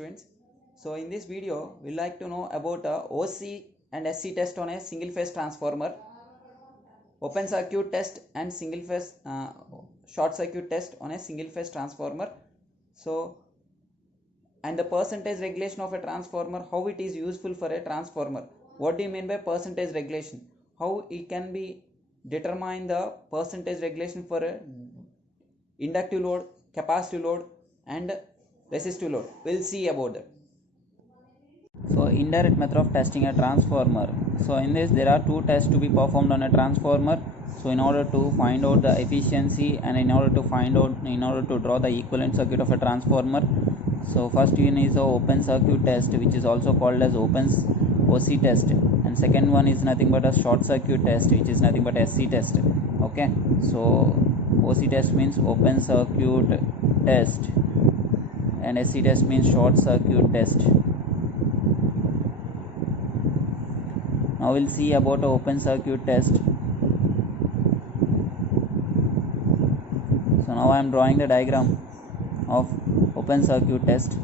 students. So in this video we like to know about OC and SC test on a single phase transformer, open circuit test and single phase short circuit test on a single phase transformer. So and the percentage regulation of a transformer, how it is useful for a transformer. What do you mean by percentage regulation? How it can be determine the percentage regulation for a inductive load, capacitive load and resistive load. We'll see about that. So indirect method of testing a transformer. So in this there are two tests to be performed on a transformer. So in order to find out the efficiency and in order to draw the equivalent circuit of a transformer. So first one is the open circuit test, which is also called as OC test, and second one is nothing but a short circuit test, which is nothing but SC test. Okay, so OC test means open circuit test and SC test means short circuit test. Now we'll see about open circuit test. So now I am drawing the diagram of open circuit test.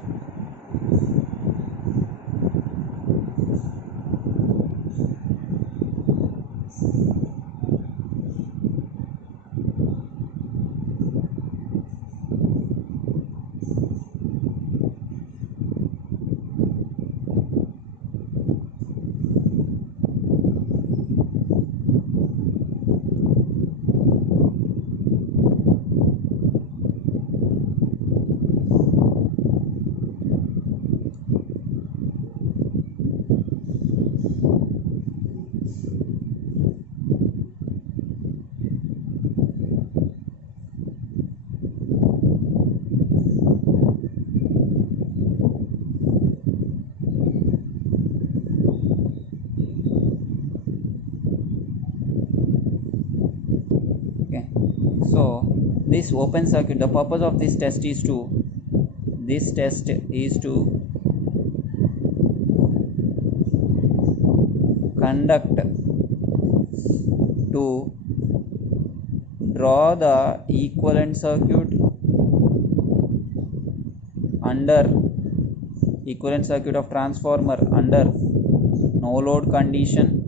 So this open circuit, the purpose of this test is to conduct to draw the equivalent circuit of transformer under no load condition.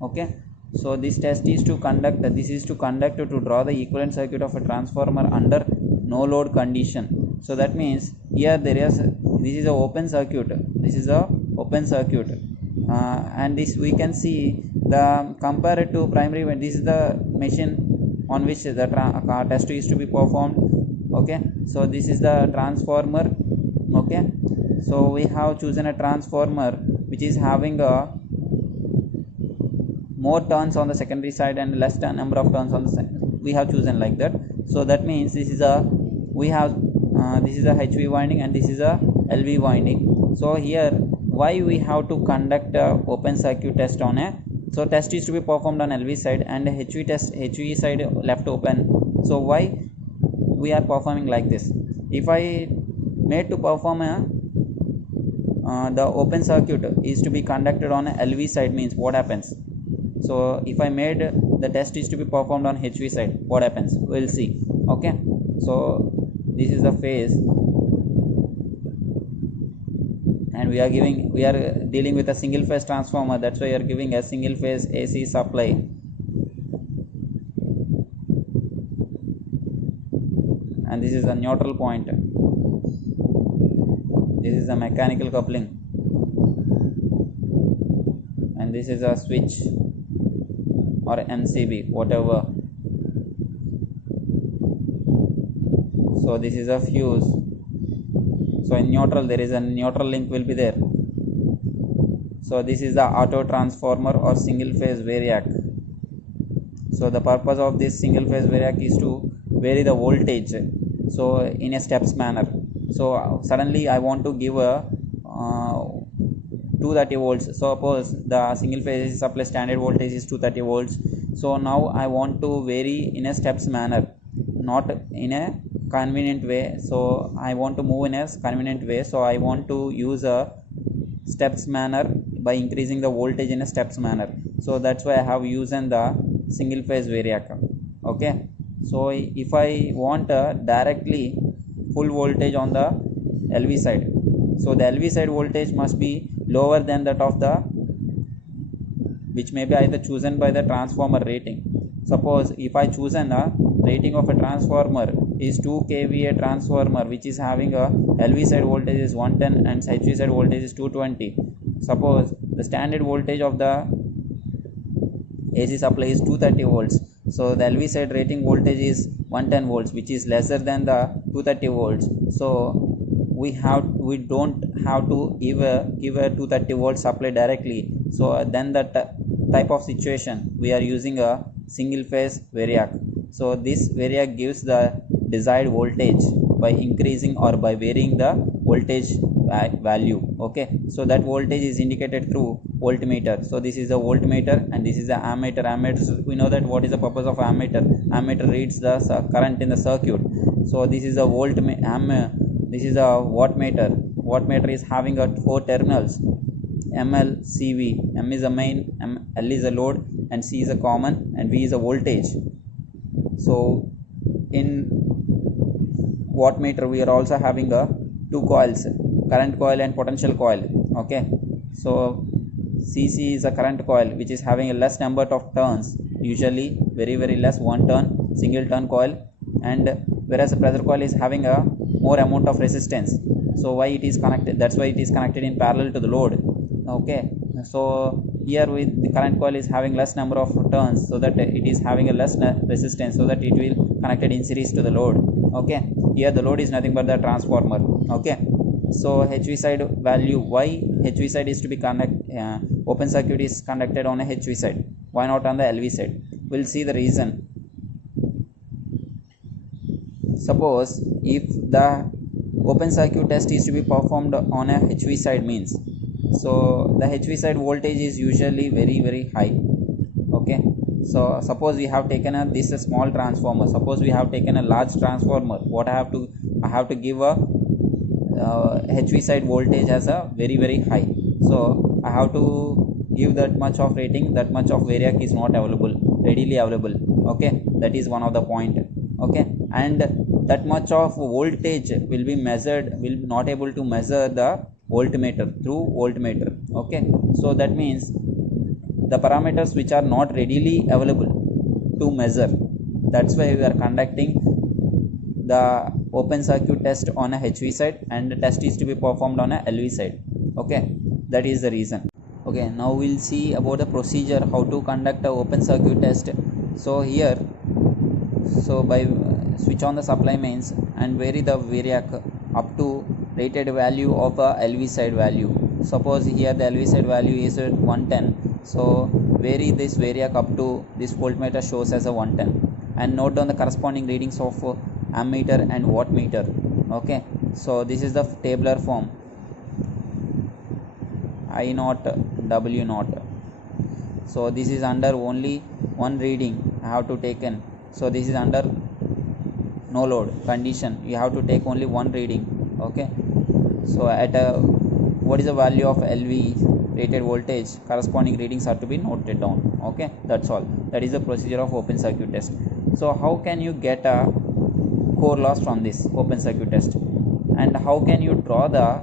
Okay, so this test is to conduct to draw the equivalent circuit of a transformer under no load condition. So that means here this is a open circuit, and this we can see the compared to primary. This is the machine on which the test is to be performed. Okay, so this is the transformer. Okay, so we have chosen a transformer which is having a more turns on the secondary side and less number of turns on the secondary. We have chosen like that. So that means this is a HV winding and this is a LV winding. So here why we have to conduct a open circuit test on a, so test is to be performed on LV side and HV side left open. So why we are performing like this? If I made to perform the open circuit is to be conducted on a LV side, means what happens? So if I made the test is to be performed on HV side, what happens? We'll see. Okay, so this is the phase and we are dealing with a single phase transformer. That's why we are giving a single phase AC supply. And this is a neutral point. This is a mechanical coupling and this is a switch or MCB, whatever. So this is a fuse. So in neutral there is a neutral link will be there. So this is the auto transformer or single phase variac. So the purpose of this single phase variac is to vary the voltage, so in a steps manner. So suddenly I want to give a 230 volts. So suppose the single phase supply standard voltage is 230 volts. So now I want to vary in a steps manner, not in a convenient way. So I want to move in a convenient way. So I want to use a steps manner by increasing the voltage in a steps manner. So that's why I have used the single phase variac. Okay, so if I want directly full voltage on the LV side. So the LV side voltage must be lower than that of the, which may be either chosen by the transformer rating. Suppose if I chosen a rating of a transformer is 2 kVA transformer which is having a LV side voltage is 110 and HV side voltage is 220. Suppose the standard voltage of the AC supply is 230 volts. So the LV side rating voltage is 110 volts, which is lesser than the 230 volts. So we don't have to give a 230 volt supply directly. So then that type of situation we are using a single phase variac. So this variac gives the desired voltage by increasing or by varying the voltage value. Okay, so that voltage is indicated through voltmeter. So this is a voltmeter and this is the ammeter. Ammeter, we know that what is the purpose of ammeter. Ammeter reads the current in the circuit. So this is a this is a wattmeter. Wattmeter is having a 4 terminals, ML, CV. M is a main, L is a load, and C is a common, and V is a voltage. So in wattmeter we are also having a 2 coils, current coil and potential coil. Okay, so CC is a current coil which is having a less number of turns, usually very less, 1 turn, single turn coil, and whereas a pressure coil is having a more amount of resistance. So why it is connected, that's why it is connected in parallel to the load. Okay, so here with the current coil is having less number of turns, so that it is having a less resistance, so that it will connected in series to the load. Okay, here the load is nothing but the transformer. Okay, so HV side value, why HV side is to be open circuit is conducted on a HV side, why not on the LV side? We'll see the reason. Suppose if the open circuit test is to be performed on a HV side means, so the HV side voltage is usually very high. Okay, so suppose we have taken this a small transformer, suppose we have taken a large transformer, what I have to give a HV side voltage as a very high. So I have to give that much of rating, that much of variac is not readily available. Okay, that is one of the point. Okay, and that much of voltage will be measured, will not able to measure the voltmeter through voltmeter. Okay, so that means the parameters which are not readily available to measure, that's why we are conducting the open circuit test on a HV side and the test is to be performed on a LV side. Okay, that is the reason. Okay, now we'll see about the procedure how to conduct a open circuit test. So here, so by switch on the supply mains and vary the variac up to rated value of a LV side value. Suppose here the LV side value is at 110, so vary this variac up to this voltmeter shows as a 110 and note down the corresponding readings of ammeter and wattmeter. Okay, so this is the tabular form, I naught, W naught. So this is under only one reading I have to taken. So this is under no load condition, you have to take only one reading. Okay, so at what is the value of LV rated voltage, corresponding readings are to be noted down. Okay, that's all. That is the procedure of open circuit test. So how can you get a core loss from this open circuit test, and how can you draw the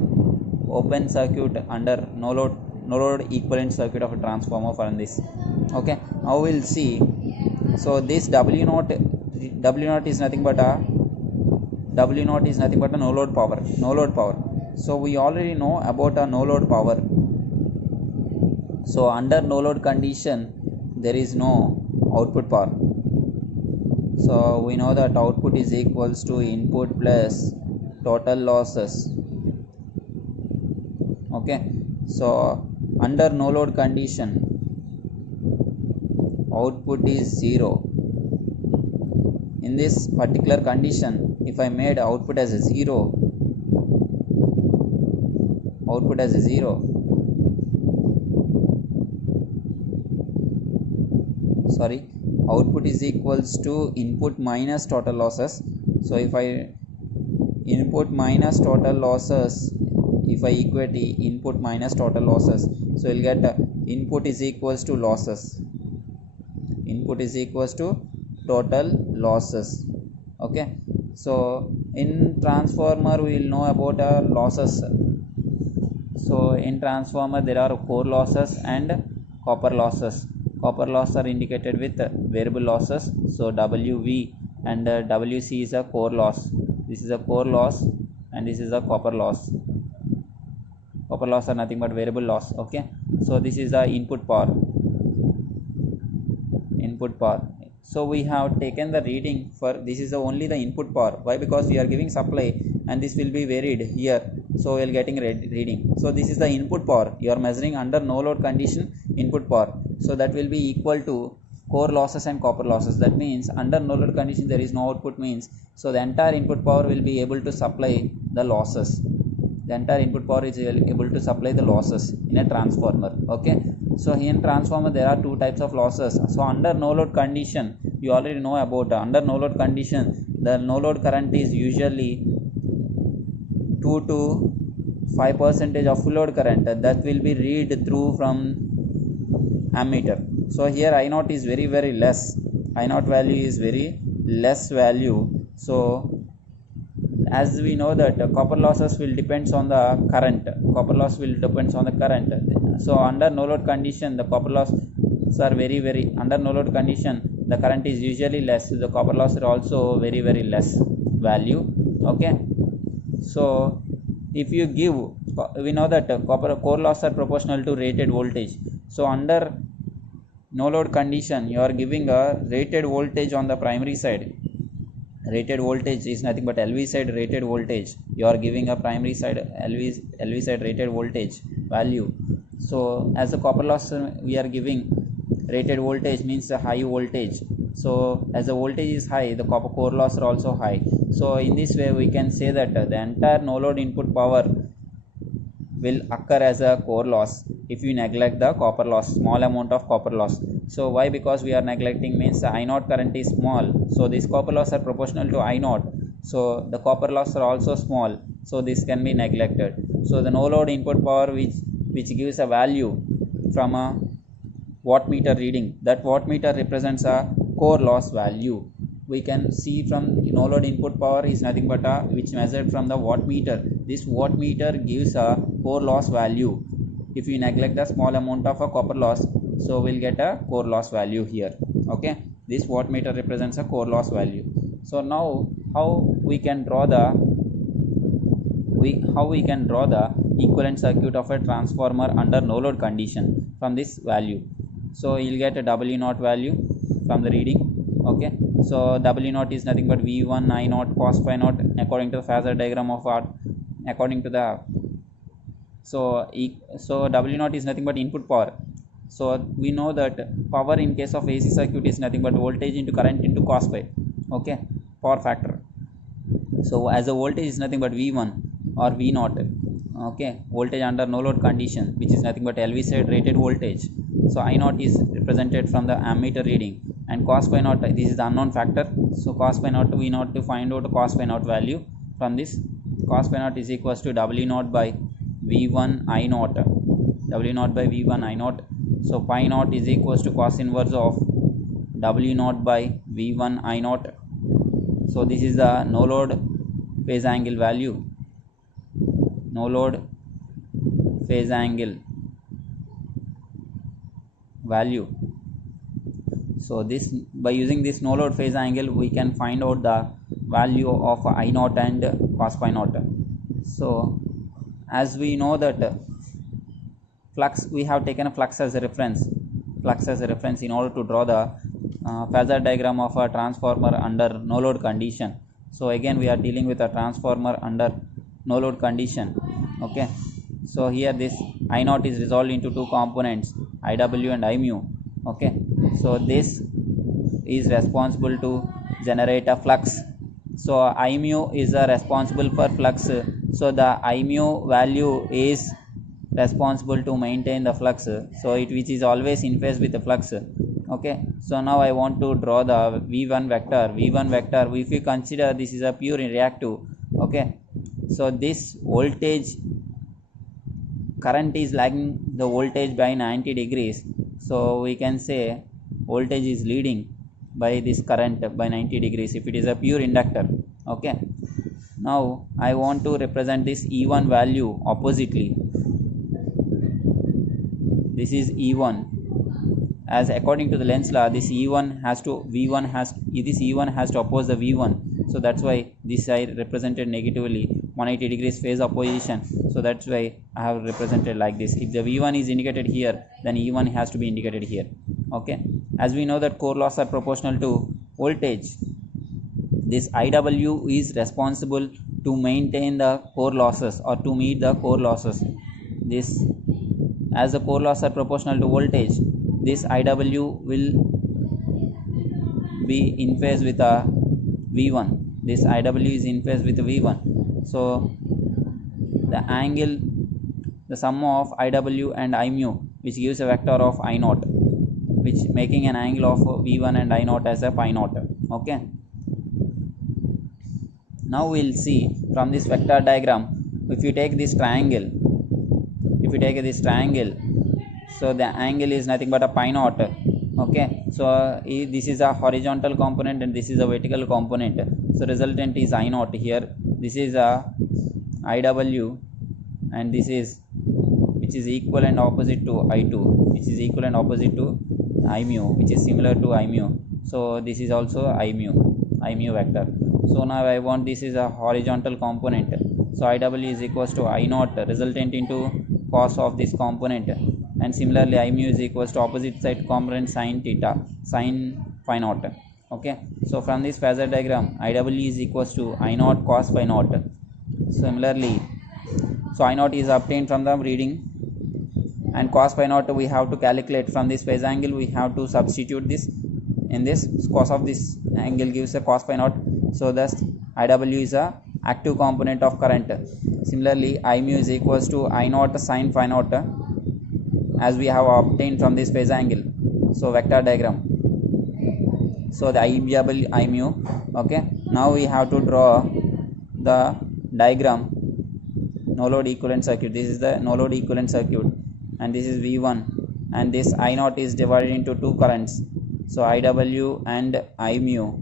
open circuit under no load equivalent circuit of a transformer for this? Okay, now we'll see. So this W naught is nothing but a no load power. So we already know about a no load power. So under no load condition there is no output power. So we know that output is equals to input plus total losses. Okay, so under no load condition output is 0. In this particular condition, if I made output as a 0, output is equals to input minus total losses. So if I input minus total losses, if I equate the input minus total losses, so you'll get input is equals to losses, input is equals to total losses. Okay, so in transformer we will know about losses. So in transformer there are core losses and copper losses. Copper losses are indicated with variable losses. So WV and WC is a core loss. This is a core loss and this is a copper loss. Copper loss are nothing but variable loss. Okay. So this is the input power. So we have taken the reading for this is only the input power. Why? Because we are giving supply and this will be varied here. So we are getting reading. So this is the input power. You are measuring under no load condition input power. So that will be equal to core losses and copper losses. That means under no load condition there is no output means. So the entire input power will be able to supply the losses. The entire input power is able to supply the losses in a transformer. Okay. So here in transformer there are two types of losses. So under no load condition, you already know about under no load condition, the no load current is usually 2 to 5% of full load current that will be read through from ammeter. So here I naught is very less. I naught value is very less value. So as we know that copper losses will depends on the current. Copper loss will depends on the current. So under no load condition the copper loss are very under no load condition the current is usually less. The copper loss are also very less value. Okay. So if you give, we know that copper core loss are proportional to rated voltage. So under no load condition you are giving a rated voltage on the primary side. Rated voltage is nothing but LV side rated voltage. You are giving a primary side LV side rated voltage value. So as the copper loss we are giving rated voltage means a high voltage. So as the voltage is high, the copper core loss are also high. So in this way we can say that the entire no load input power will occur as a core loss if you neglect the copper loss, small amount of copper loss. So why? Because we are neglecting means the I naught current is small. So this copper loss are proportional to I naught. So the copper loss are also small. So this can be neglected. So the no load input power which gives a value from a wattmeter reading, that wattmeter represents a core loss value. We can see from no load input power is nothing but a which measured from the wattmeter. This wattmeter gives a core loss value. If you neglect the small amount of a copper loss, so we'll get a core loss value here. Okay, this wattmeter represents a core loss value. So now how we can draw the equivalent circuit of a transformer under no load condition from this value. So you'll get a W naught value from the reading. Okay, so W naught is nothing but V1 I naught cos phi naught according to the phasor diagram of art, according to the so W naught is nothing but input power. So we know that power in case of AC circuit is nothing but voltage into current into cos phi. Okay, power factor. So as the voltage is nothing but V1 or V naught. Okay, voltage under no load condition, which is nothing but LV side rated voltage. So I naught is represented from the ammeter reading, and cos phi naught, this is the unknown factor. So cos phi naught, we know to find out cos phi naught value from this. Cos phi naught is equals to W naught by V1 I naught. W naught by V1 I naught. So pi naught is equals to cos inverse of W naught by V1 I naught. So this is the no load phase angle value. No load phase angle value. So this, by using this no load phase angle, we can find out the value of I naught and cos phi naught. So as we know that flux, we have taken a flux as a reference in order to draw the phasor diagram of a transformer under no load condition. So again we are dealing with a transformer under no load condition. Okay, so here this I naught is resolved into two components, IW and I mu. Okay, so this is responsible to generate a flux. So I mu is responsible for flux. So the I mu value is responsible to maintain the flux, so which is always in phase with the flux. Okay, so now I want to draw the V1 vector. If you consider this is a pure reactive. Okay, so this voltage current is lagging the voltage by 90 degrees. So we can say voltage is leading by this current by 90 degrees if it is a pure inductor. Okay, Now I want to represent this E1 value oppositely. This is E1. As according to the Lenz law, this E1 has to oppose the V1. So that's why this I represented negatively, 180 degrees phase opposition. So that's why I have represented like this. If the V1 is indicated here, then E1 has to be indicated here. Okay. As we know that core loss are proportional to voltage, this IW is responsible to maintain the core losses or to meet the core losses. This, as the core loss are proportional to voltage, this IW will be in phase with a V1. This IW is in phase with V1. So the angle, the sum of IW and I mu, which gives a vector of I naught, which making an angle of V1 and I naught as a pi naught. Okay. Now we'll see from this vector diagram, if you take this triangle, so the angle is nothing but a pi naught. Okay, so this is a horizontal component and this is a vertical component, so resultant is I naught here. This is a IW and this is, which is equal and opposite to I2, which is equal and opposite to I mu, which is similar to I mu. So this is also I mu vector. So now I want, this is a horizontal component, so IW is equals to I naught resultant into cos of this component, and similarly I mu is equals to opposite side component sin theta, sin phi naught. Okay, so from this phasor diagram, IW is equals to I naught cos phi naught. Similarly, so I naught is obtained from the reading, and cos phi naught we have to calculate from this phase angle. We have to substitute this in this, cos of this angle gives a cos phi naught. So thus IW is a active component of current. Similarly, I mu is equals to I naught sin phi naught, as we have obtained from this phase angle. So vector diagram. So the IW I mu. Okay. Now we have to draw the diagram, no load equivalent circuit. This is the no load equivalent circuit, and this is V1, and this I naught is divided into two currents. So IW and I mu.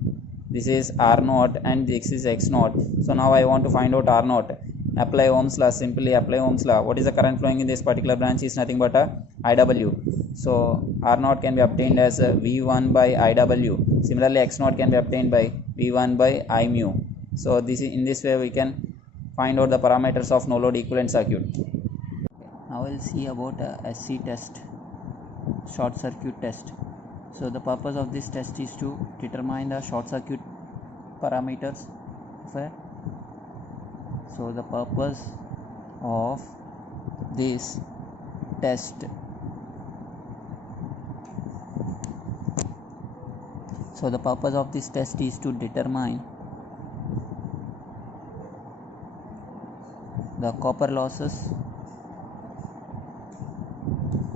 This is R naught and this is X naught. So now I want to find out R naught. Apply Ohm's law. Simply apply Ohm's law. What is the current flowing in this particular branch is nothing but a IW. So R naught can be obtained as V1 by IW. Similarly, X naught can be obtained by V1 by I mu. So this is, in this way we can find out the parameters of no load equivalent circuit. Now we'll see about a SC test, short circuit test. So the purpose of this test is to determine the short circuit parameters. So the purpose of this test, is to determine the copper losses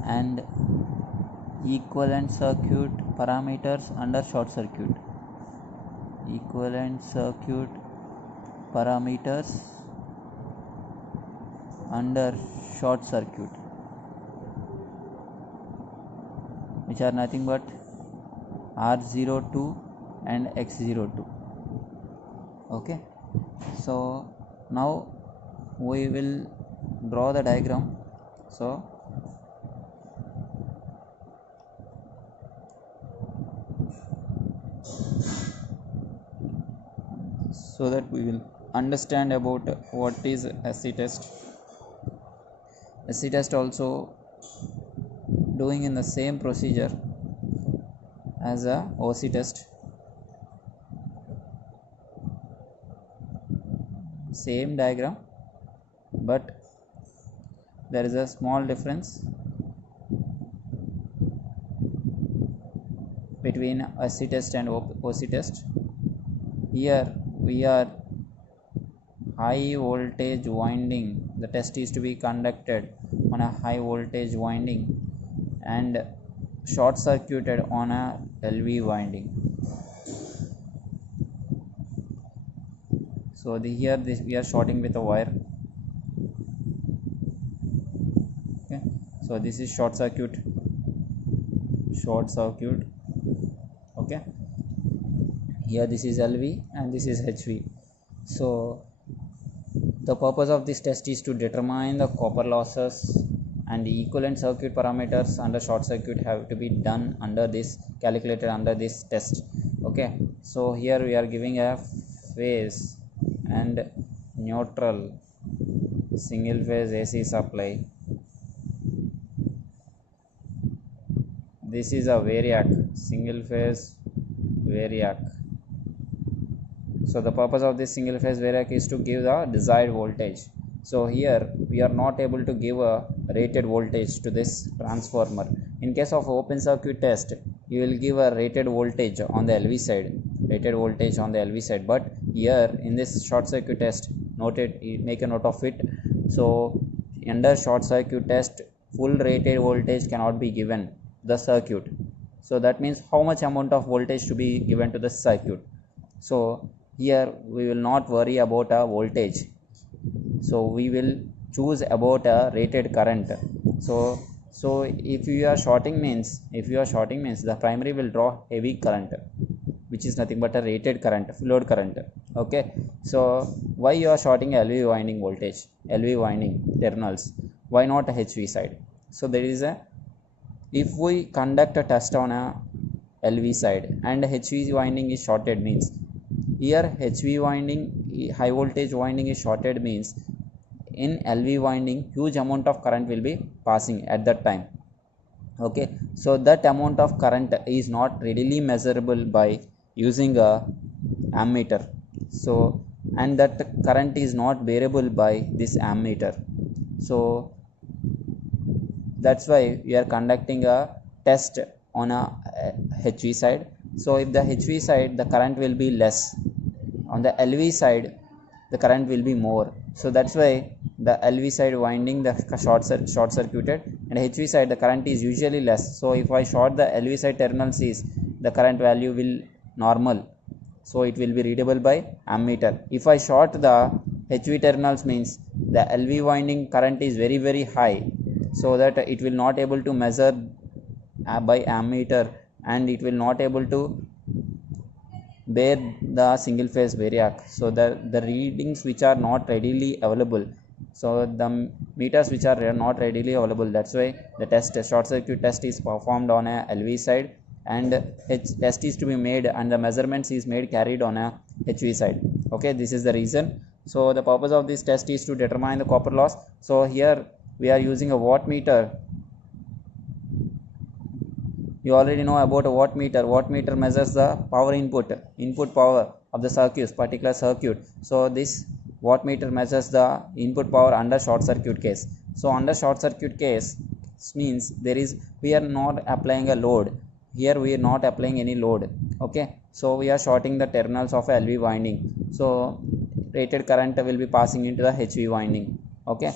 and equivalent circuit parameters under short circuit. Equivalent circuit parameters under short circuit, which are nothing but R02 and X02. Okay, so now we will draw the diagram. So that we will understand about what is SC test. SC test also doing in the same procedure as a OC test. Same diagram, but there is a small difference between SC test and OC test. Here we are high voltage winding. The test is to be conducted on a high voltage winding and short circuited on a LV winding. So here we are shorting with a wire. Okay, so this is short circuit. Okay, here this is LV and this is HV. So The purpose of this test is to determine the copper losses, and the equivalent circuit parameters under short circuit have to be done under this, calculated under this test. Okay, so here we are giving a phase and neutral single phase AC supply. This is a variac, single phase variac. So the purpose of this single phase variac is to give the desired voltage. So here we are not able to give a rated voltage to this transformer. In case of open circuit test, you will give a rated voltage on the LV side, but here in this short circuit test, make a note of it. So under short circuit test, full rated voltage cannot be given the circuit. So that means how much amount of voltage to be given to the circuit. So here we will not worry about a voltage, so we will choose about a rated current. So if you are shorting means the primary will draw heavy current, which is nothing but a rated current, load current. Okay, so why you are shorting LV winding voltage, LV winding terminals, why not a HV side? So there is a, if we conduct a test on a LV side and HV winding is shorted, means here HV winding, high voltage winding is shorted, means in LV winding huge amount of current will be passing at that time. Okay, so that amount of current is not readily measurable by using a ammeter. So and that current is not bearable by this ammeter. So that's why we are conducting a test on a HV side. So if the HV side the current will be less, on the LV side the current will be more. So that's why the LV side winding the short circuited, and HV side the current is usually less. So if I short the LV side terminals, is the current value will normal, so it will be readable by ammeter. If I short the HV terminals, means the LV winding current is very very high, so that it will not able to measure by ammeter, and it will not able to bear the single phase variac. So the readings which are not readily available, so the meters which are not readily available, that's why the short circuit test is performed on a LV side, and test is to be made and the measurements is made carried on a HV side. Okay, this is the reason. So the purpose of this test is to determine the copper loss. So here we are using a wattmeter. You already know about a wattmeter. Wattmeter measures the power input power of the particular circuit. So this wattmeter measures the input power under short circuit case. So under short circuit case means we are not applying a load. Here we are not applying any load. Okay, so we are shorting the terminals of LV winding. So rated current will be passing into the HV winding. Okay,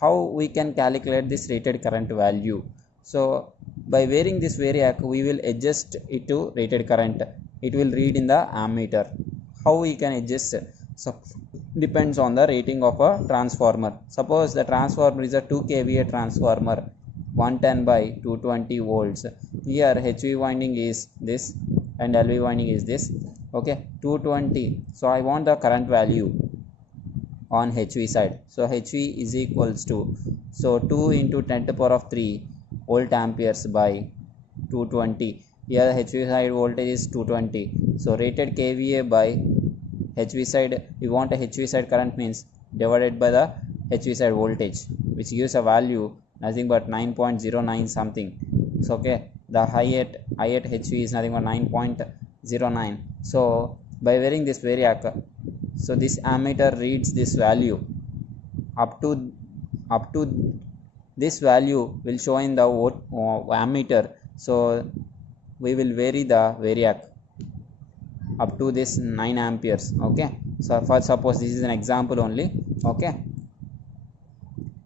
how we can calculate this rated current value? So by wearing this variac, we will adjust it to rated current. It will read in the ammeter. How we can adjust? So depends on the rating of a transformer. Suppose the transformer is a 2 kVA transformer, 110 by 220 volts. Here HV winding is this and LV winding is this. Okay, 220. So I want the current value on HV side. So HV is equals to, so 2 into 10 to the power of 3 volt amperes by 220. Here the HV side voltage is 220. So rated kVA by HV side, we want a HV side current, means divided by the HV side voltage, which gives a value nothing but 9.09 something. So okay, the high at HV is nothing but 9.09. So by wearing this variac, so this ammeter reads this value up to this value will show in the ammeter. So we will vary the variac up to this 9 amperes. Okay, so for suppose this is an example only. Okay,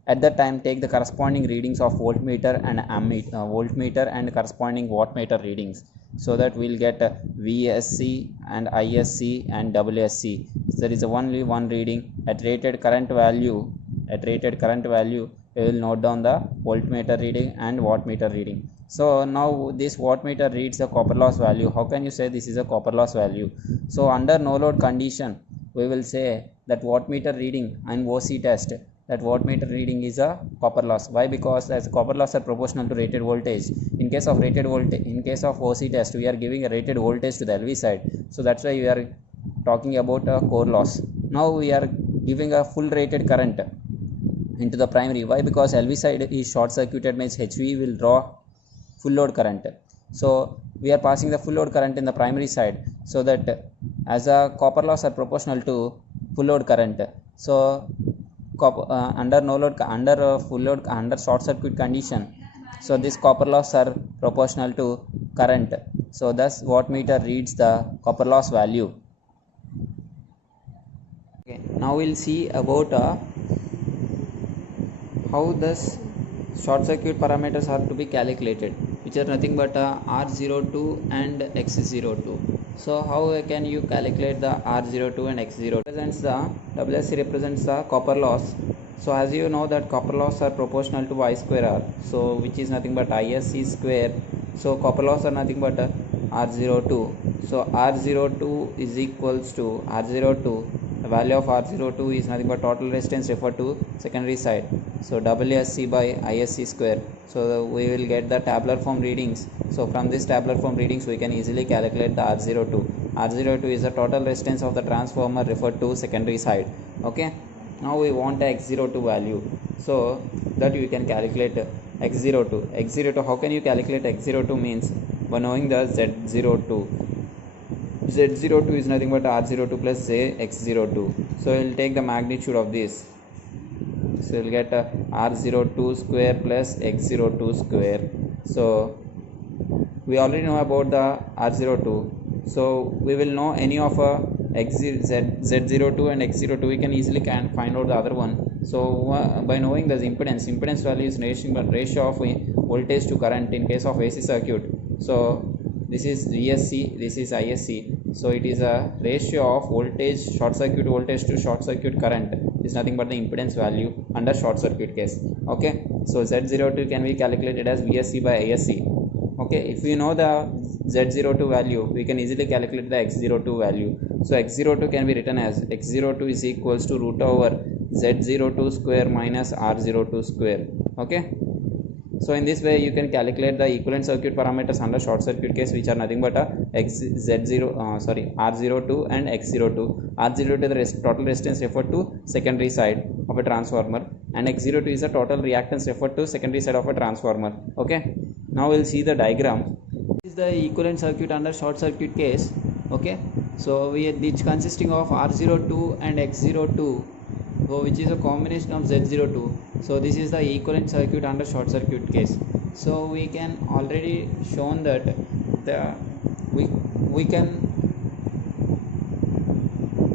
at that time take the corresponding readings of voltmeter and voltmeter and corresponding wattmeter readings, so that we'll get VSC and ISC and WSC. So there is only one reading at rated current value. We will note down the voltmeter reading and wattmeter reading. So now this wattmeter reads the copper loss value. How can you say this is a copper loss value? So under no load condition, we will say that wattmeter reading and OC test, that wattmeter reading is a copper loss. Why? Because as copper loss are proportional to rated voltage. In case of rated voltage, in case of OC test, we are giving a rated voltage to the LV side, so that's why we are talking about a core loss. Now we are giving a full rated current into the primary. Why? Because LV side is short circuited, means HV will draw full load current. So we are passing the full load current in the primary side, so that as a copper loss are proportional to full load current. So under no load, under full load, under short circuit condition, so this copper loss are proportional to current. So thus wattmeter reads the copper loss value. Okay, now we'll see about how this short circuit parameters are to be calculated, which are nothing but R02 and X02. So how can you calculate the R02 and X02? Represents the WSC represents the copper loss. So as you know that copper loss are proportional to I square R, so which is nothing but ISC square. So copper loss are nothing but R02. So R02 is equals to R02. The value of R02 is nothing but total resistance referred to secondary side. So WSC by ISC square. So we will get the tabular form readings. So from this tabular form readings we can easily calculate the R02. R02 is the total resistance of the transformer referred to secondary side. Okay. Now we want the X02 value. So that you can calculate X02. X02, how can you calculate X02 means by knowing the Z02. Z02 is nothing but R02 plus X02. So we'll take the magnitude of this. So we'll get R02 square plus X02 square. So we already know about the R02. So we will know any of Z02 and X02. We can easily find out the other one. So by knowing the impedance value is ratio of voltage to current in case of AC circuit. So this is VSC, this is ISC. So it is a ratio of voltage, short circuit voltage to short circuit current. Is nothing but the impedance value under short circuit case. Okay. So Z02 can be calculated as VSC by ISC. Okay. If we know the Z02 value, we can easily calculate the X02 value. So X02 can be written as X02 is equals to root over Z02 square minus R02 square. Okay. So in this way you can calculate the equivalent circuit parameters under short circuit case, which are nothing but R02 and X02. R02 is the total resistance referred to secondary side of a transformer, and X02 is the total reactance referred to secondary side of a transformer. Okay. Now we'll see the diagram. This is the equivalent circuit under short circuit case. Okay. So it's consisting of R02 and X02. So which is a combination of Z02. So this is the equivalent circuit under short circuit case. So we can already shown that we can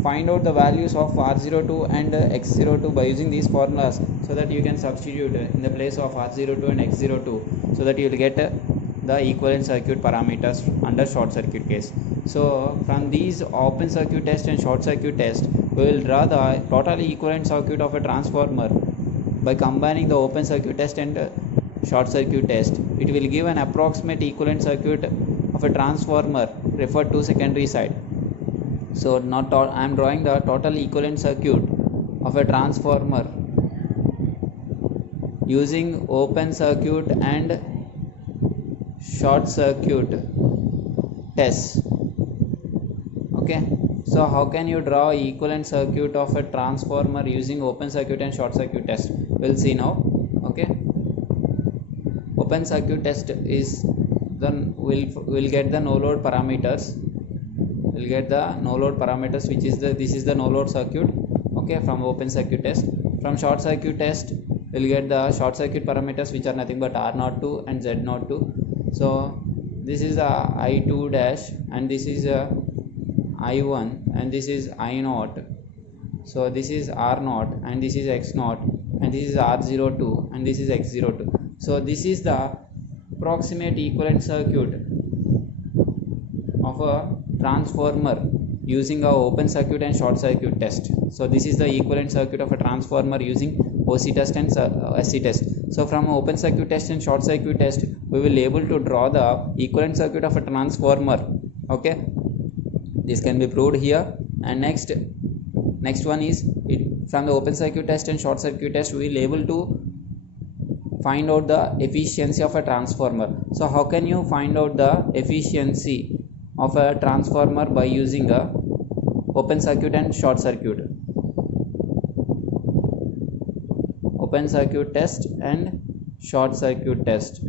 find out the values of R02 and X02 by using these formulas, so that you can substitute in the place of R02 and X02, so that you will get the equivalent circuit parameters under short circuit case. So from these open circuit test and short circuit test, we will draw the totally equivalent circuit of a transformer by combining the open circuit test and short circuit test. It will give an approximate equivalent circuit of a transformer referred to secondary side. So I am drawing the total equivalent circuit of a transformer using open circuit and short circuit test. Okay. So how can you draw equivalent circuit of a transformer using open circuit and short circuit test? We'll see now. Okay. Open circuit test is then we'll get the no load parameters. We'll get the no load parameters, which is this is the no load circuit. Okay, from open circuit test. From short circuit test, we'll get the short circuit parameters, which are nothing but R02 and Z02. So this is the I2 dash, and this is I1, and this is I0. So this is R0, and this is X0, and this is R02, and this is X02. So this is the approximate equivalent circuit of a transformer using a open circuit and short circuit test. So this is the equivalent circuit of a transformer using OC test and SC test. So from open circuit test and short circuit test, we will able to draw the equivalent circuit of a transformer. Okay, this can be proved here. And next, next one is from the open circuit test and short circuit test we will able to find out the efficiency of a transformer. So how can you find out the efficiency of a transformer by using a open circuit and short circuit? Open circuit test and short circuit test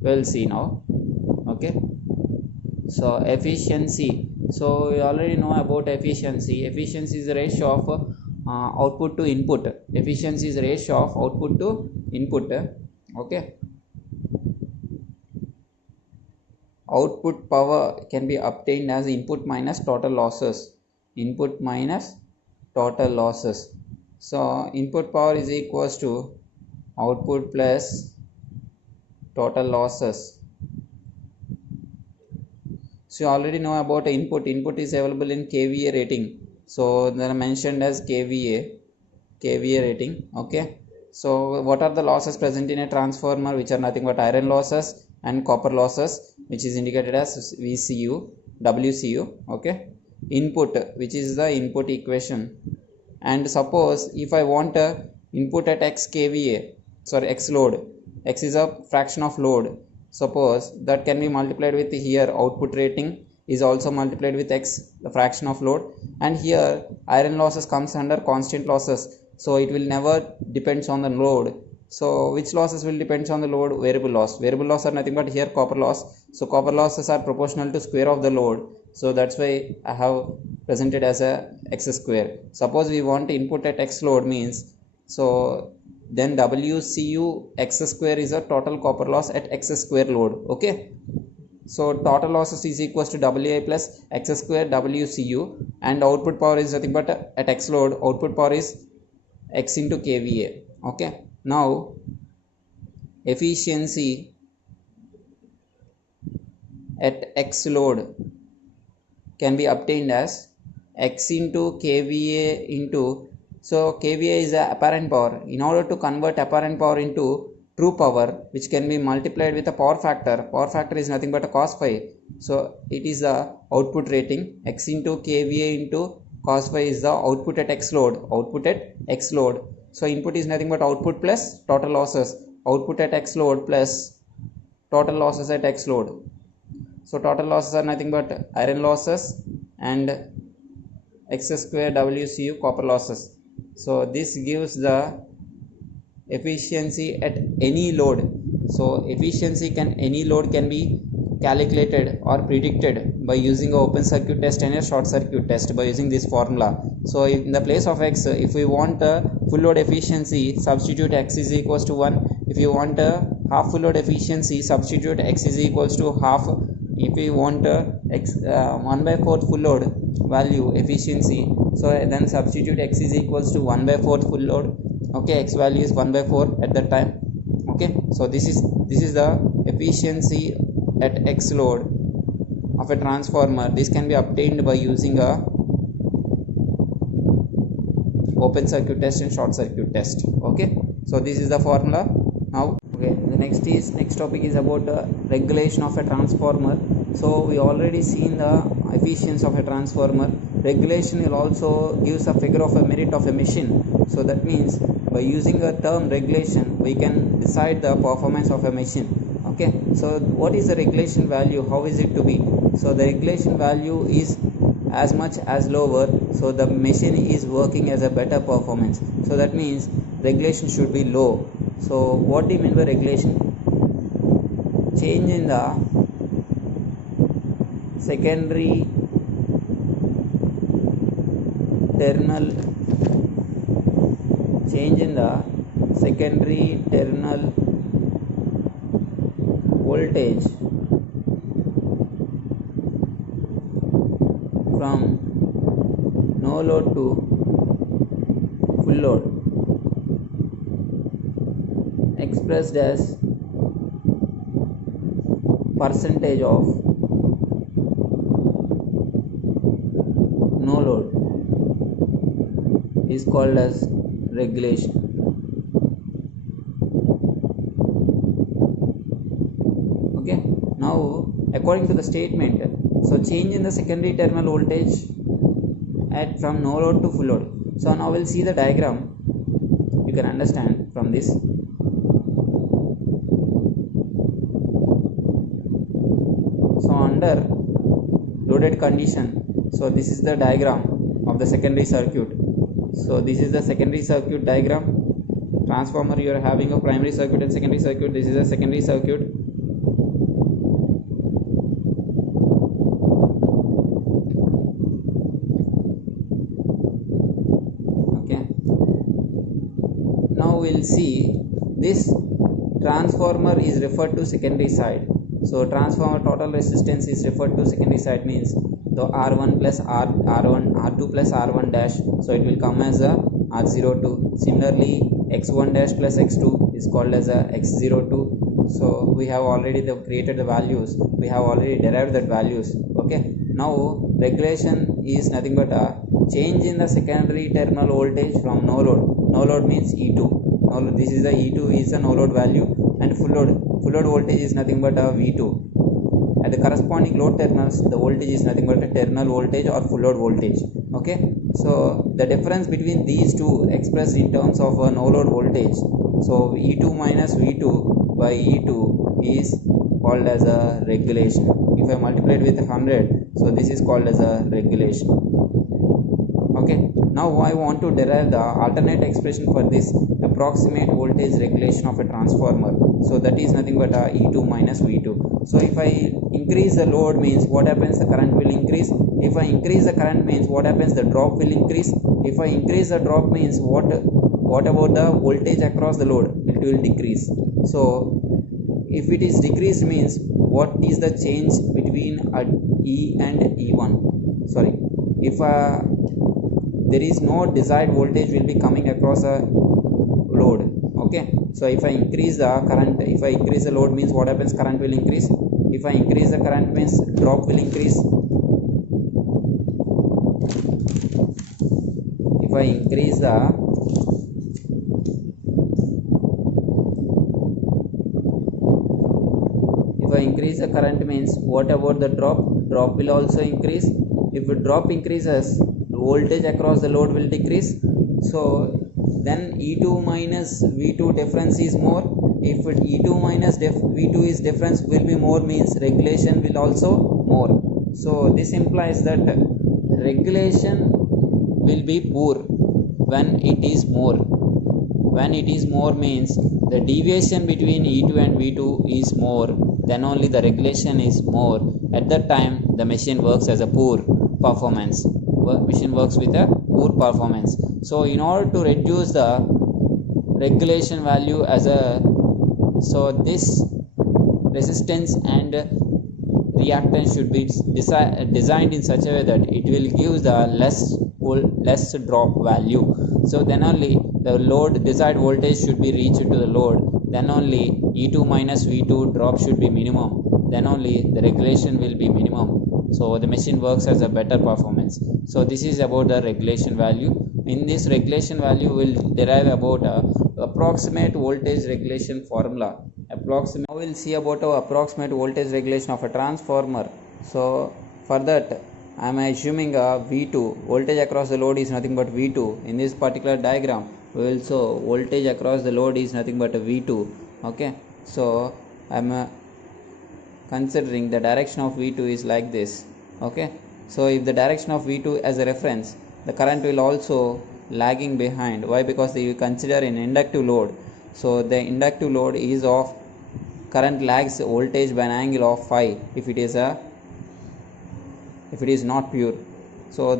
we'll see now. Okay, so efficiency, so we already know about efficiency. Efficiency is the ratio of output to input. Efficiency is the ratio of output to input. Okay, output power can be obtained as input minus total losses. Input minus total losses. So input power is equals to output plus total losses. So you already know about input. Input is available in kVA rating. So they are mentioned as kVA rating. Okay. So what are the losses present in a transformer, which are nothing but iron losses and copper losses, which is indicated as VCU, WCU. Okay. Input, which is the input equation. And suppose if I want a input at x kVA, sorry, x load, x is a fraction of load. Suppose that can be multiplied with here output rating is also multiplied with x, the fraction of load, and here iron losses comes under constant losses, so it will never depends on the load. So which losses will depends on the load? Variable loss. Variable loss are nothing but here copper loss. So copper losses are proportional to square of the load. So that's why I have presented as a x square. Suppose we want input at x load means, so then WCU x square is a total copper loss at x square load. Okay, so total losses is equals to WI plus x square WCU, and output power is nothing but at x load output power is x into kVA. Okay, now efficiency at x load can be obtained as x into kVA into, so kVA is the apparent power. In order to convert apparent power into true power, which can be multiplied with a power factor is nothing but a cos phi. So it is the output rating. X into kVA into cos phi is the output at x load. So input is nothing but output plus total losses. Output at x load plus total losses at x load. So total losses are nothing but iron losses and x square WCU copper losses. So this gives the efficiency at any load. So efficiency any load can be calculated or predicted by using a open circuit test and a short circuit test by using this formula. So in the place of x, if we want a full load efficiency, substitute x is equals to 1. If you want a half full load efficiency, substitute x is equals to half. If we want a 1/4 full load value efficiency, so then substitute x is equals to 1/4 full load. Okay, x value is 1/4 at that time. Okay, so this is the efficiency at x load of a transformer. This can be obtained by using a open circuit test and short circuit test. Okay, so this is the formula. Now okay, the next topic is about the regulation of a transformer. So we already seen the efficiency of a transformer. Regulation will also gives a figure of a merit of a machine. So that means by using a term regulation we can decide the performance of a machine. Okay, so what is the regulation value? How is it to be? So the regulation value is as much as lower, so the machine is working as a better performance. So that means regulation should be low. So what do you mean by regulation? Change in the secondary terminal voltage from no load to full load, expressed as percentage of no load, is called as regulation. Okay, now according to the statement, so change in the secondary terminal voltage from no load to full load. So now we'll see the diagram. You can understand from this. So under loaded condition, so this is the diagram of the secondary circuit. So this is the secondary circuit diagram. Transformer, you are having a primary circuit and secondary circuit. This is a secondary circuit. Okay, now we'll see this transformer is referred to secondary side. So transformer total resistance is referred to secondary side, means the R1 plus R1 R2 plus R1 dash, so it will come as a R02. Similarly, X1 dash plus X2 is called as a X02. So we have already created the values, we have already derived that values. Okay, now regulation is nothing but a change in the secondary terminal voltage from no load. No load means E2. No load, this is the E2 is the no load value, and full load voltage is nothing but a V2. At the corresponding load terminals, the voltage is nothing but a terminal voltage or full load voltage. Okay, so the difference between these two expressed in terms of a no load voltage, so E2 minus V2 by E2 is called as a regulation. If I multiply it with 100, so this is called as a regulation. Okay, now I want to derive the alternate expression for this approximate voltage regulation of a transformer. So that is nothing but a E2 minus V2. So if I increase the load, means what happens, the current will increase. If I increase the current, means what happens, the drop will increase. If I increase the drop, means what about the voltage across the load, it will decrease. So if it is decreased, means what is the change between E and E1. Sorry, if there is no desired voltage will be coming across a load. Okay, so if I increase the current, if I increase the load, means what happens, current will increase. If I increase the current, means drop will increase. If I increase the current, means what about the drop? Drop will also increase. If the drop increases, the voltage across the load will decrease. So then E2 minus V2 difference is more. If E2 minus V2 is difference will be more, means regulation will also more. So this implies that regulation will be poor when it is more. When it is more, means the deviation between E2 and V2 is more, then only the regulation is more. At that time, the machine works as a poor performance. Machine works with a poor performance. So in order to reduce the regulation value as a, so this resistance and reactance should be designed in such a way that it will give the less drop value. So then only the load desired voltage should be reached to the load, then only E2 minus V2 drop should be minimum, then only the regulation will be minimum. So the machine works as a better performance. So this is about the regulation value. In this regulation value, we will derive about a approximate voltage regulation formula. Now we will see about our approximate voltage regulation of a transformer. So for that, I am assuming a V2, voltage across the load is nothing but V2. In this particular diagram, we will show voltage across the load is nothing but a V2. Okay, so I am considering the direction of V2 is like this. Okay, so if the direction of V2 as a reference, the current will also lagging behind. Why? Because you consider an inductive load. So the inductive load is of current lags voltage by an angle of phi if it is not pure. So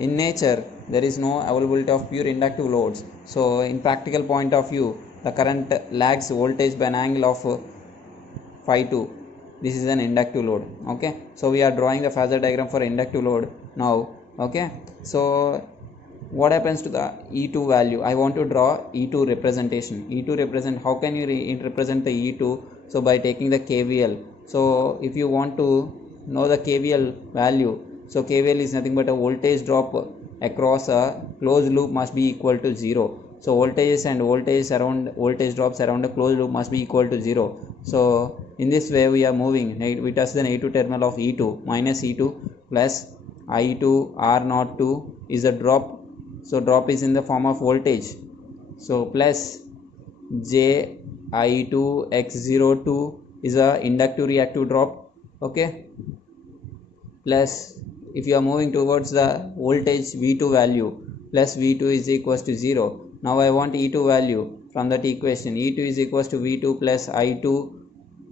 in nature there is no availability of pure inductive loads. So in practical point of view, the current lags voltage by an angle of phi 2. This is an inductive load. Okay, so we are drawing the phasor diagram for inductive load now. Okay, so what happens to the E2 value? I want to draw E2 representation. E2 represent, how can you represent the E2? So by taking the KVL. So if you want to know the KVL value, so KVL is nothing but a voltage drop across a closed loop must be equal to 0. So voltages and voltage drops around a closed loop must be equal to 0. So in this way we are moving. We touch the negative terminal of E2 minus E2 plus I2 R naught 2 is a drop, so drop is in the form of voltage, so plus J I2 X02 is a inductive reactive drop, okay, plus if you are moving towards the voltage V2 value, plus V2 is equals to 0. Now I want E2 value from that equation. E2 is equals to V2 plus I2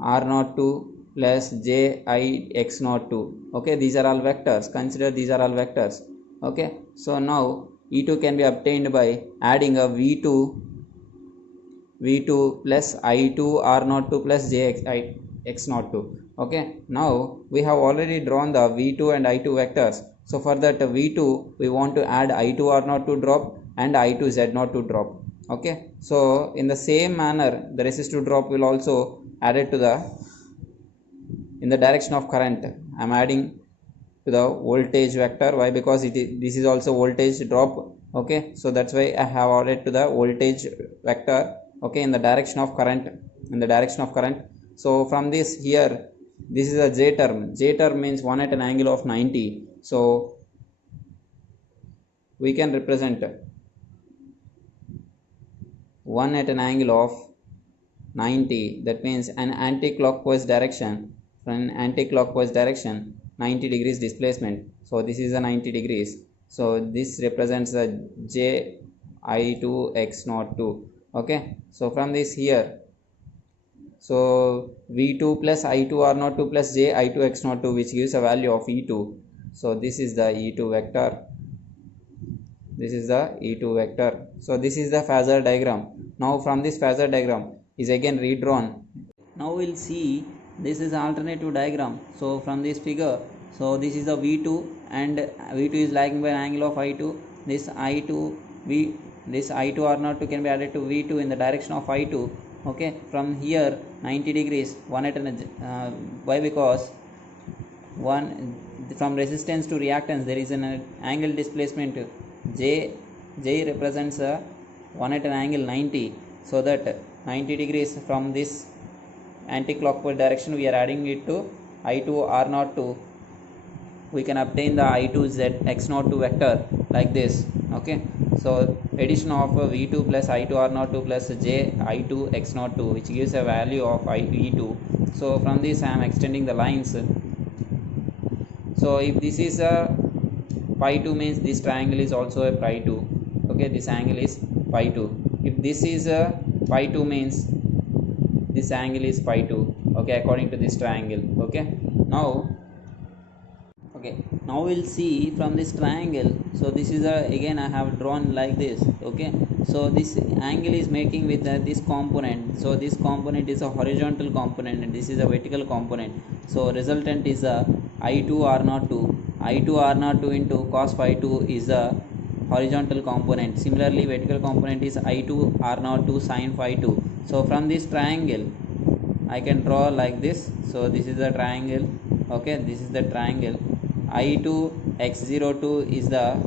R naught 2 plus J I X naught 2. Okay, these are all vectors. Consider these are all vectors. Okay, so now E2 can be obtained by adding a V2 plus I2 R naught 2 plus J X naught 2. Okay, now we have already drawn the V2 and I2 vectors. So for that V2 we want to add I2 R naught to drop and I2 Z naught to drop. Okay, so in the same manner the resistive drop will also add it to the in the direction of current. I am adding to the voltage vector. Why? Because this is also voltage drop. Okay, so that's why I have added to the voltage vector. Okay, in the direction of current, so from this here, this is a J term. J term means 1 at an angle of 90, so we can represent 1 at an angle of 90, that means an anti-clockwise direction, 90 degrees displacement. So this is a 90 degrees, so this represents the J I2 X naught 2. Okay, so from this here, so V2 plus I2 R naught 2 plus J I2 X naught 2, which gives a value of E2. So this is the E2 vector. So this is the phasor diagram. Now from this phasor diagram is again redrawn. Now we'll see this is alternative diagram. So from this figure, so this is the V2 and V2 is lagging by an angle of I2. This I2 R naught 2 can be added to V2 in the direction of I2. Okay, from here 90 degrees, one at an why? Because one from resistance to reactance there is an angle displacement. J represents a 1 at an angle 90, so that 90 degrees from this anti-clockwise direction we are adding it to I2 R naught 2. We can obtain the I2 Z X naught 2 vector like this. Okay, so addition of V2 plus I2 R naught 2 plus J I2 X naught 2, which gives a value of V2. So from this I am extending the lines. So if this is a pi 2, means this triangle is also a pi 2. Okay, this angle is pi 2. If this is a pi 2, means this angle is pi 2. Okay, according to this triangle. Okay, now we'll see from this triangle. So this is again I have drawn like this. Okay, so this angle is making with this component. So this component is a horizontal component and this is a vertical component. So resultant is a I2 R naught 2. I2 R naught 2 into cos phi 2 is a horizontal component. Similarly, vertical component is I2 R naught 2 sin phi 2. So from this triangle I can draw like this. So this is the triangle. Okay, this is the triangle. I2 X02 is the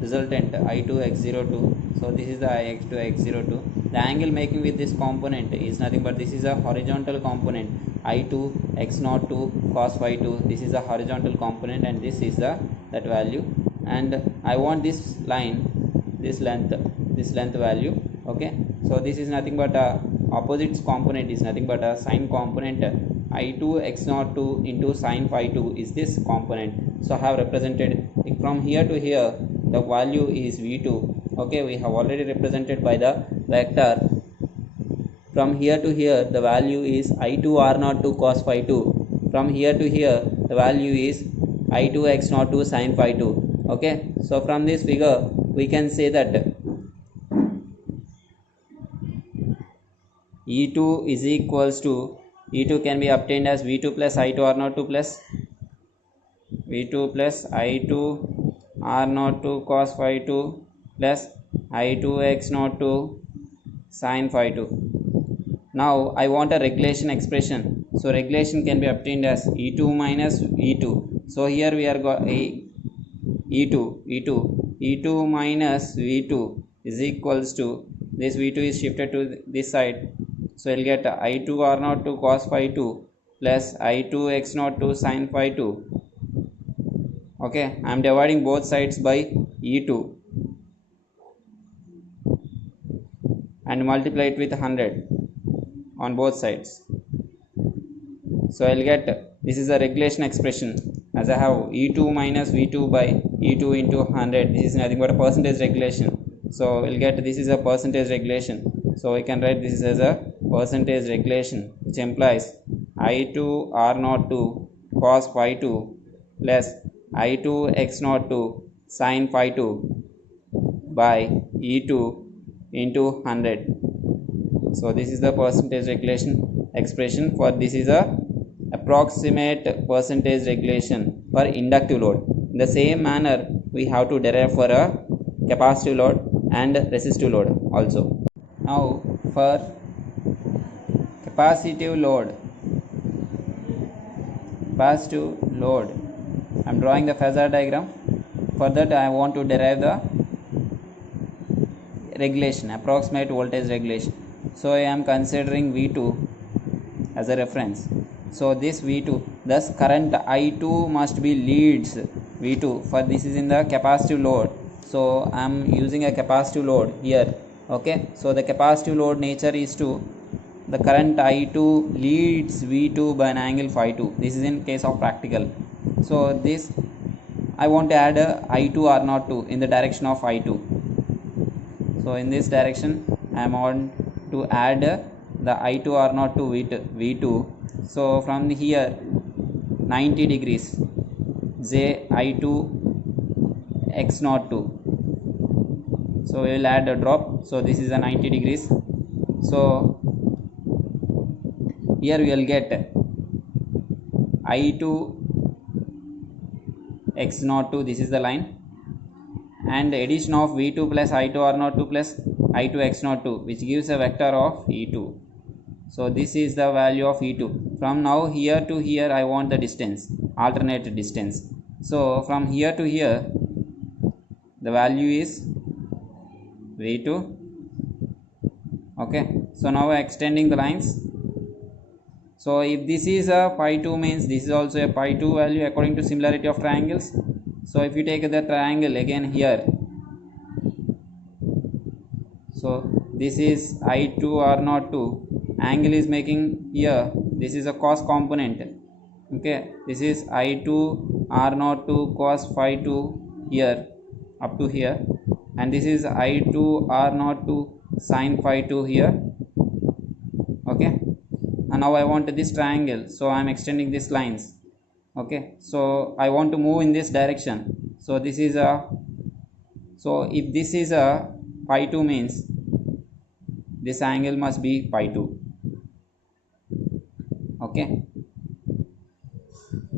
resultant, I2 X02. So this is the I2 X02. The angle making with this component is nothing but this is a horizontal component, I2 X02 cos phi 2. This is a horizontal component and this is that value, and I want this line, this length value. Okay, so this is nothing but opposites component is nothing but a sine component. I2 X02 into sin phi 2 is this component. So I have represented from here to here, the value is V2. Okay, we have already represented by the vector. From here to here the value is I2 R naught 2 cos phi 2. From here to here the value is I2 X naught 2 sin phi 2. Okay, so from this figure we can say that E2 is equals to, E2 can be obtained as V2 plus I2 R naught 2 plus V2 plus I2 R naught 2 cos phi 2 plus I2 X naught 2 sin phi 2. Now I want a regulation expression. So regulation can be obtained as E2 minus V2. So here we are got E2 minus V2 is equals to, this V2 is shifted to this side. So we'll get I2 R naught 2 cos phi 2 plus I2 X naught 2 sin phi 2 Okay, I am dividing both sides by E2 and multiply it with 100 on both sides. So I'll get, this is a regulation expression, as I have E2 minus V2 by E2 into 100. This is nothing but a percentage regulation. So we'll get, this is a percentage regulation. So we can write this as a percentage regulation, which implies I2 R02 cos phi 2 plus I2 X02 sin phi 2 by E2 into 100. So this is the percentage regulation expression for, this is a approximate percentage regulation for inductive load. In the same manner we have to derive for a capacitive load and resistive load also. Now for capacitive load, I am drawing the phasor diagram. For that I want to derive the regulation, approximate voltage regulation. So I am considering V2 as a reference. So this V2, thus current I2 must be leads V2, for this is in the capacitive load. So I am using a capacitive load here. Okay, so the capacitive load nature is to, the current I2 leads V2 by an angle phi 2. This is in case of practical. So this I want to add a I2 R02 in the direction of I2. So in this direction I want to add the I2 R0 to V2. So from here 90 degrees J I2 X02. So we will add a drop. So this is a 90 degrees. So here we will get I2 X02, this is the line, and addition of V2 plus I2 R02 plus I2 X02, which gives a vector of E2. So this is the value of E2. From now here to here I want the distance, alternate distance. So from here to here the value is V2. Okay, so now extending the lines. So if this is a phi 2 means this is also a phi 2 value according to similarity of triangles. So if you take the triangle again here, so this is I2 R02, angle is making here, this is a cos component. Okay, this is I2 R02 cos phi 2 here up to here, and this is I2 R02 sin phi 2 here. Okay, and now I want this triangle, so I am extending these lines. Okay, so I want to move in this direction. So this is a, so if this is a phi 2 means this angle must be phi 2. Okay,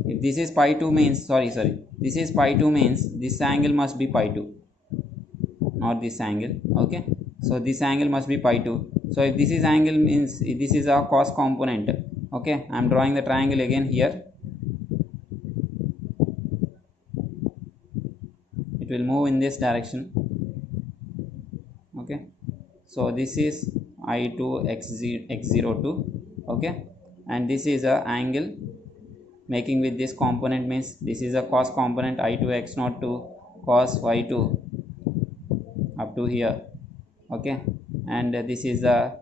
if this is pi 2 means, sorry, this is pi 2 means this angle must be pi 2, not this angle. Okay, so this angle must be pi 2. So if this is angle means this is a cos component. Okay, I am drawing the triangle again here. It will move in this direction. Okay, so this is I2 X02. Okay, and this is a angle making with this component means this is a cos component I2 X02 cos phi 2 up to here. Okay, and this is a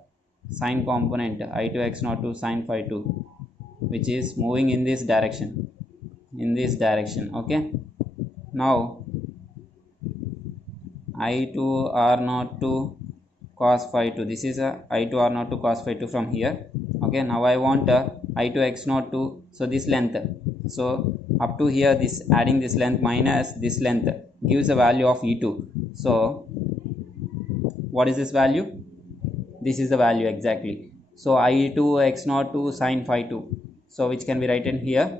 sine component I2 X02 sin phi 2, which is moving in this direction, Okay, now I2 R02 cos phi 2, this is a I2 R02 cos phi 2 from here. Okay, now I want I2 X02, so this length, so up to here this, adding this length minus this length gives a value of E2. So what is this value? This is the value exactly. So I2 X02 sin phi 2, so which can be written here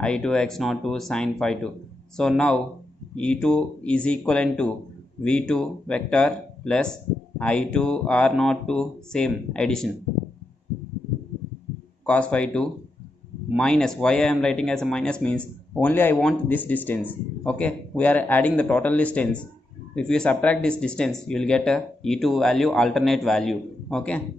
I2 X02 sin phi 2. So now E2 is equivalent to V2 vector plus I2 R02, same addition, cos phi 2 minus, why I am writing as a minus means only I want this distance. Okay, we are adding the total distance. If you subtract this distance you will get a E2 value, alternate value. Okay,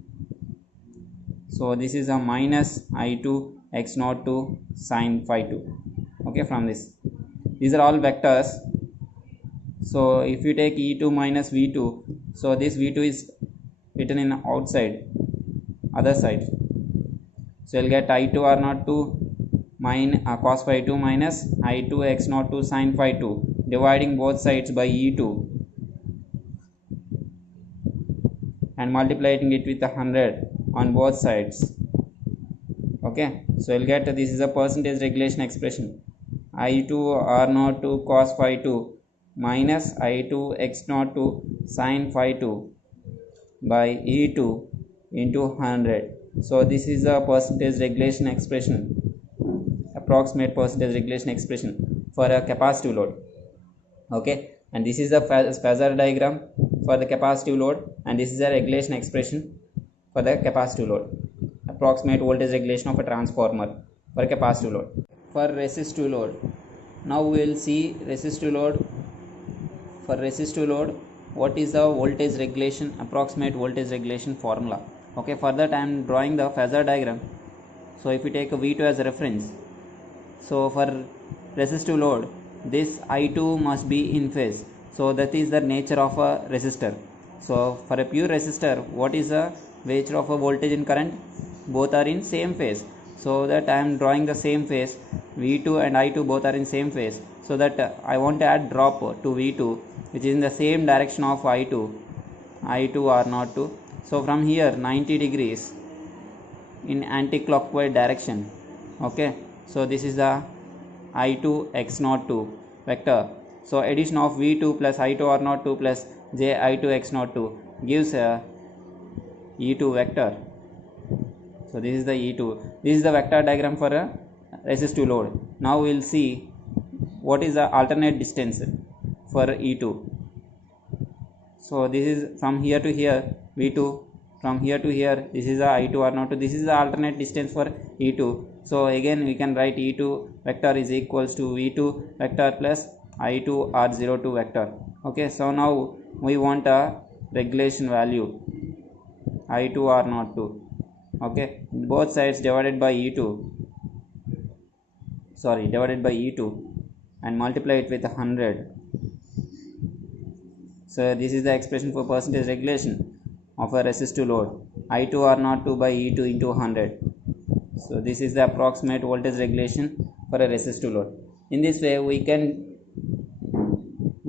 so this is a minus I2 X02 sin phi 2. Okay, from this, these are all vectors. So if you take E2 minus V2, so this V2 is written in outside, other side. So you'll get I2 R0 2 cos phi 2 minus I2 x 0 2 sin phi 2, dividing both sides by E2 and multiplying it with 100 on both sides. Okay, so you'll get this is a percentage regulation expression. I2 R0 2 cos phi 2 minus I2 x 0 2 sin phi 2 by E2 into 100. So this is a percentage regulation expression, approximate percentage regulation expression for a capacitive load. Okay, and this is a phasor diagram for the capacitive load, and this is a regulation expression for the capacitive load, approximate voltage regulation of a transformer for capacitive load. For resistive load, now we will see resistive load. For resistive load, what is the voltage regulation, approximate voltage regulation formula? Okay, for that I am drawing the phasor diagram. So if you take a V2 as a reference, so for resistive load, this I2 must be in phase. So that is the nature of a resistor. So for a pure resistor, what is the nature of a voltage and current? Both are in same phase. So that I am drawing the same phase. V2 and I2 both are in same phase. So that I want to add drop to V2, which is in the same direction of I2 R0 2. So from here 90 degrees in anti-clockwise direction. Okay, so this is the I2 x 0 2 vector. So addition of V2 plus I2 R0 2 plus j I2 x 0 2 gives a E2 vector. So this is the E2. This is the vector diagram for a resistive load. Now we will see what is the alternate distance for E2. So this is from here to here V2, from here to here this is the I2 R0 2. This is the alternate distance for E2. So again we can write E2 vector is equals to V2 vector plus I2 R0 2 vector. Okay, so now we want a regulation value I2 R0 2. Okay, both sides divided by E2, divided by E2 and multiply it with 100. So this is the expression for percentage regulation of a resistive load, I2 R0 2 by E2 into 100. So this is the approximate voltage regulation for a resistive load. In this way we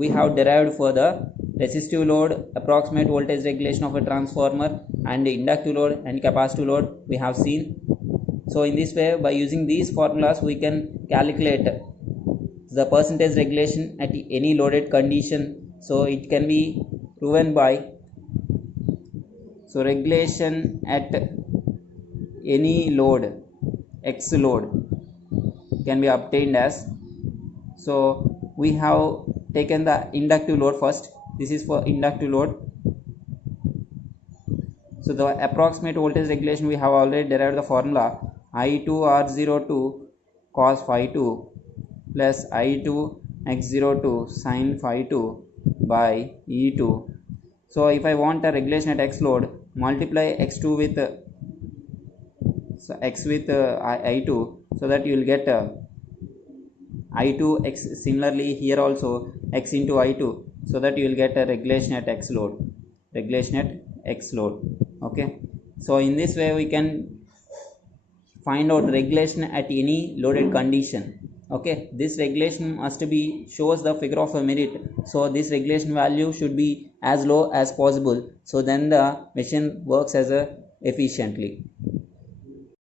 have derived for the resistive load, approximate voltage regulation of a transformer, and the inductive load and capacitive load we have seen. So in this way, by using these formulas, we can calculate the percentage regulation at any loaded condition. So it can be proven by, so regulation at any load, X load, can be obtained as, so we have taken the inductive load first. This is for inductive load. So the approximate voltage regulation we have already derived the formula I2 R0 2 cos phi 2 plus I2 x0 2 sin phi 2 by E2. So if I want a regulation at X load, multiply x2 with x with I2, so that you will get I2 x. Similarly here also x into I2, so that you will get a regulation at X load, Okay, so in this way we can find out regulation at any loaded condition. Okay, this regulation must be shows the figure of a merit. So this regulation value should be as low as possible, so then the machine works as efficiently.